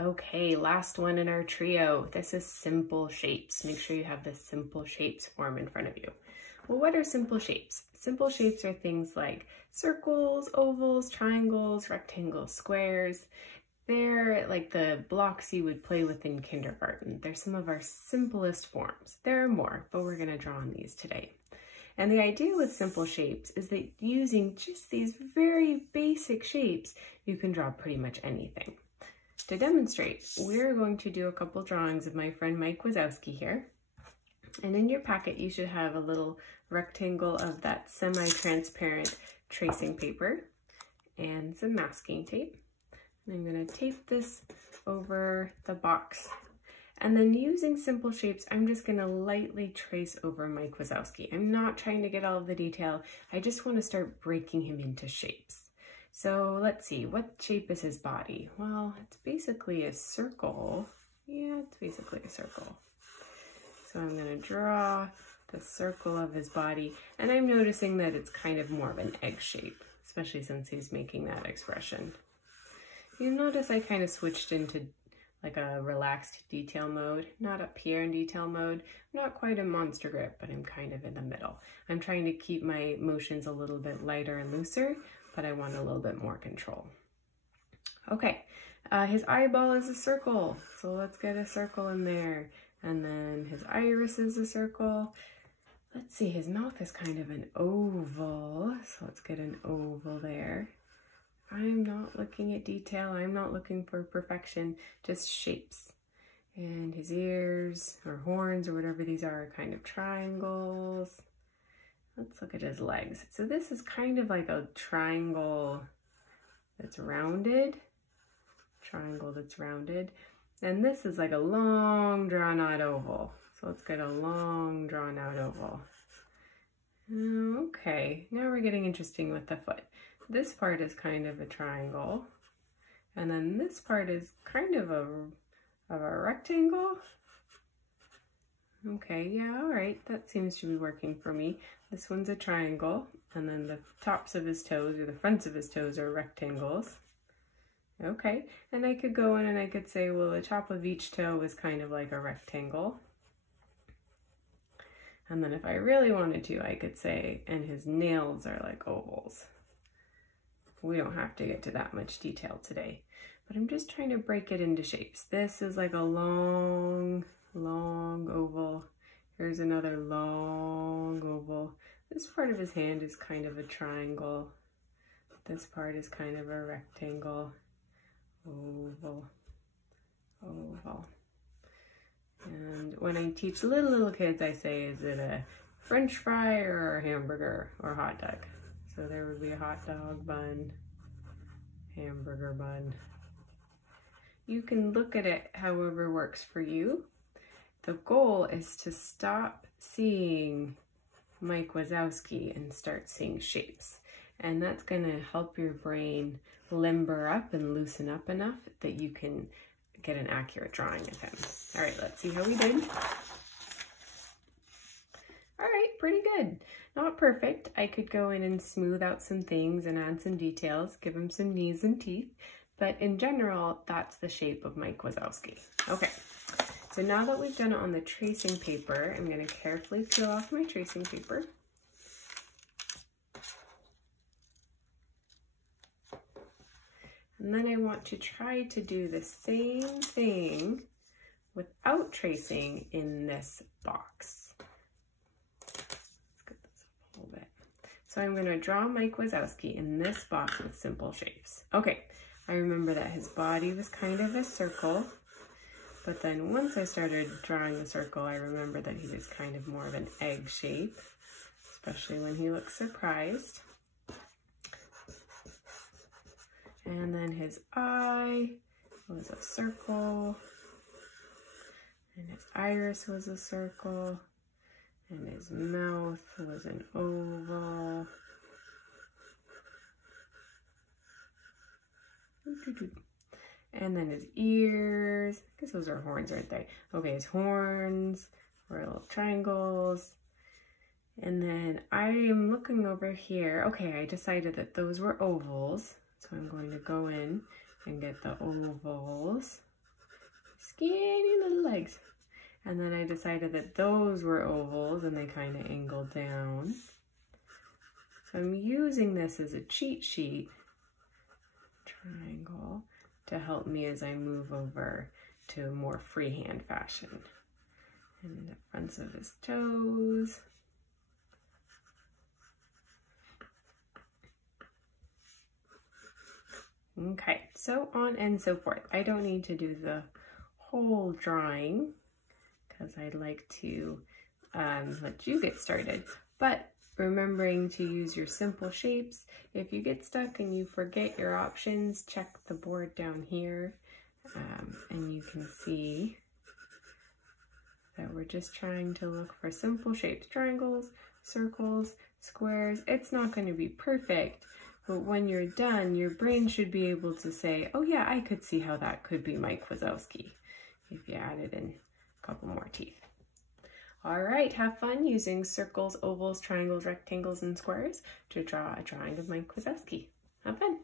Okay, last one in our trio. This is simple shapes. Make sure you have the simple shapes form in front of you. Well, what are simple shapes? Simple shapes are things like circles, ovals, triangles, rectangles, squares. They're like the blocks you would play with in kindergarten. They're some of our simplest forms. There are more, but we're going to draw on these today. And the idea with simple shapes is that using just these very basic shapes, you can draw pretty much anything. To demonstrate, we're going to do a couple drawings of my friend Mike Wazowski here. And in your packet, you should have a little rectangle of that semi-transparent tracing paper and some masking tape. And I'm going to tape this over the box. And then using simple shapes, I'm just going to lightly trace over Mike Wazowski. I'm not trying to get all of the detail. I just want to start breaking him into shapes. So let's see, what shape is his body? Well, it's basically a circle. Yeah, it's basically a circle. So I'm going to draw the circle of his body, and I'm noticing that it's kind of more of an egg shape, especially since he's making that expression. You notice I kind of switched into like a relaxed detail mode, not up here in detail mode. I'm not quite a monster grip, but I'm kind of in the middle. I'm trying to keep my motions a little bit lighter and looser, but I want a little bit more control. Okay, his eyeball is a circle, so let's get a circle in there. And then his iris is a circle. Let's see, his mouth is kind of an oval, so let's get an oval there. I'm not looking at detail, I'm not looking for perfection, just shapes. And his ears, or horns, or whatever these are kind of triangles. Let's look at his legs. So this is kind of like a triangle that's rounded. Triangle that's rounded. And this is like a long drawn out oval. So let's get a long drawn out oval. Okay, now we're getting interesting with the foot. This part is kind of a triangle. And then this part is kind of a rectangle. Okay, yeah, all right, that seems to be working for me. This one's a triangle, and then the tops of his toes, or the fronts of his toes, are rectangles. Okay, and I could go in and I could say, well, the top of each toe is kind of like a rectangle. And then if I really wanted to, I could say, and his nails are like ovals. We don't have to get to that much detail today, but I'm just trying to break it into shapes. This is like a long oval. Here's another long oval. This part of his hand is kind of a triangle. This part is kind of a rectangle. Oval, oval. And when I teach little kids, I say, is it a French fry or a hamburger or hot dog? So there would be a hot dog bun, hamburger bun. You can look at it however works for you. The goal is to stop seeing Mike Wazowski and start seeing shapes. And that's going to help your brain limber up and loosen up enough that you can get an accurate drawing of him. All right, let's see how we did. All right, pretty good. Not perfect. I could go in and smooth out some things and add some details, give him some knees and teeth, but in general, that's the shape of Mike Wazowski. Okay, so now that we've done it on the tracing paper, I'm going to carefully peel off my tracing paper. And then I want to try to do the same thing without tracing in this box. Let's get this up a little bit. So I'm going to draw Mike Wazowski in this box with simple shapes. Okay, I remember that his body was kind of a circle, but then once I started drawing the circle, I remember that he was kind of more of an egg shape, especially when he looks surprised. And then his eye was a circle, and his iris was a circle, and his mouth was an oval. And then his ears, I guess those are horns, aren't they? Okay, his horns were little triangles. And then I'm looking over here. Okay, I decided that those were ovals. So I'm going to go in and get the ovals. legs. And then I decided that those were ovals and they kind of angled down. So I'm using this as a cheat sheet, triangle, to help me as I move over to a more freehand fashion. And the fronts of his toes. Okay, so on and so forth. I don't need to do the whole drawing because I'd like to let you get started. But remembering to use your simple shapes. If you get stuck and you forget your options, check the board down here and you can see that we're just trying to look for simple shapes, triangles, circles, squares. It's not going to be perfect, but when you're done, your brain should be able to say, oh yeah, I could see how that could be Mike Wazowski if you added in a couple more teeth. All right, have fun using circles, ovals, triangles, rectangles, and squares to draw a drawing of Mike Wazowski. Have fun.